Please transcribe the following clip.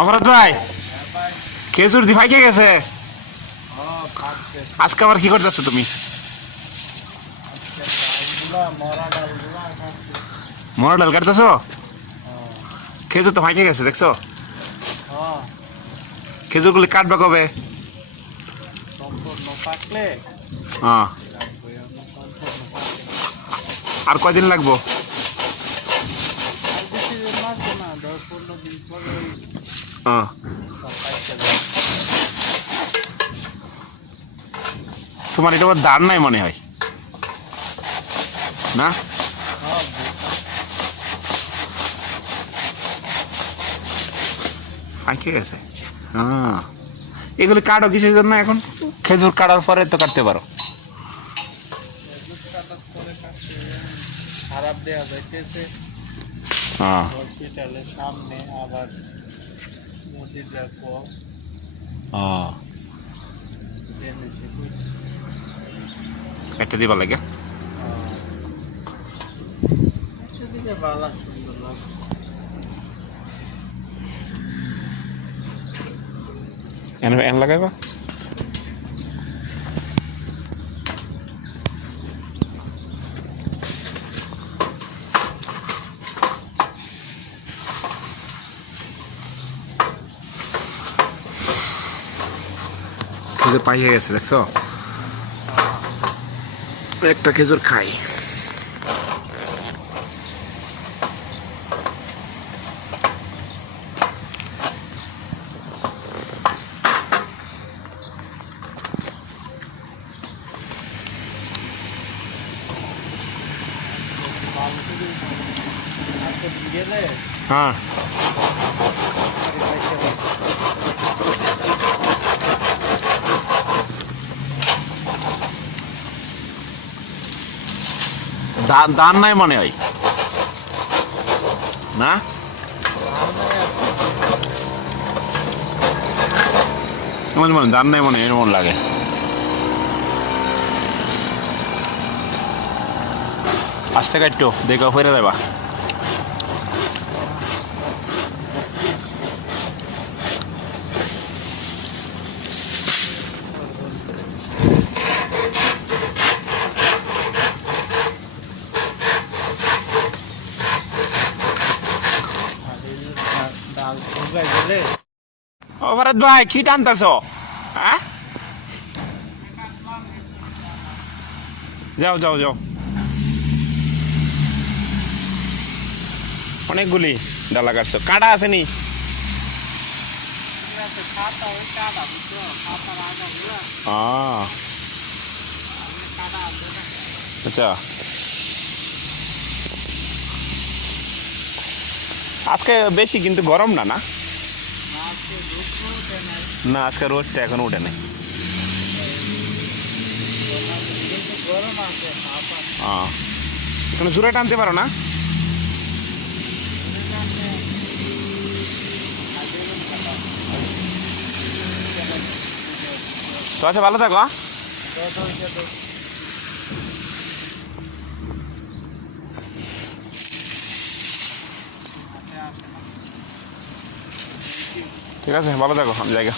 আমার ভাই খেজুর দি ভাই কে গেছে। আজকে আবার কি করতেছো তুমি? মরা ডাল কাটতেছো? খেজুর তো ভাইকে গেছে দেখছ? খেজুরগুলি কাটবে কবে? হ্যাঁ। আর কয়দিন লাগবো? হ্যাঁ তোমার এটা আবার দাঁড় নাই মনে হয়? না? আঁকে গেছে হ্যাঁ এগুলি কাটো কিসের জন্য এখন? খেজুর কাটার পরে তো কাটতে পারো। খারাপ দেওয়া যাইতেছে। হ্যাঁ হসপিটালের সামনে আবার একটা দিবা লাগে এন লাগাইবা খেজুর পাইয়ে গেছে দেখছ? একটা খেজুর খাই। হ্যাঁ। দান নাই মনে হয়। না? আমার মনে, দান নাই মনে এরকম লাগে। আস্তে কাটতো দেখো ফেরে দেবা। ভরত ভাই, কি টানতেছ? হ্যাঁ যাও যাও যাও। অনেকগুলি ডালা কাটছো। কাটা আসেনি। আচ্ছা। আজকে বেশি কিন্তু গরম না না আজকে দুধ উঠে নাই না আজকে রোদটা এখন উঠে নেই কিন্তু গরম আছে এখানে জোরে টানতে পারো না? তো আচ্ছা ভালো থাকো ঠিক আছে ভালো থাকো জায়গা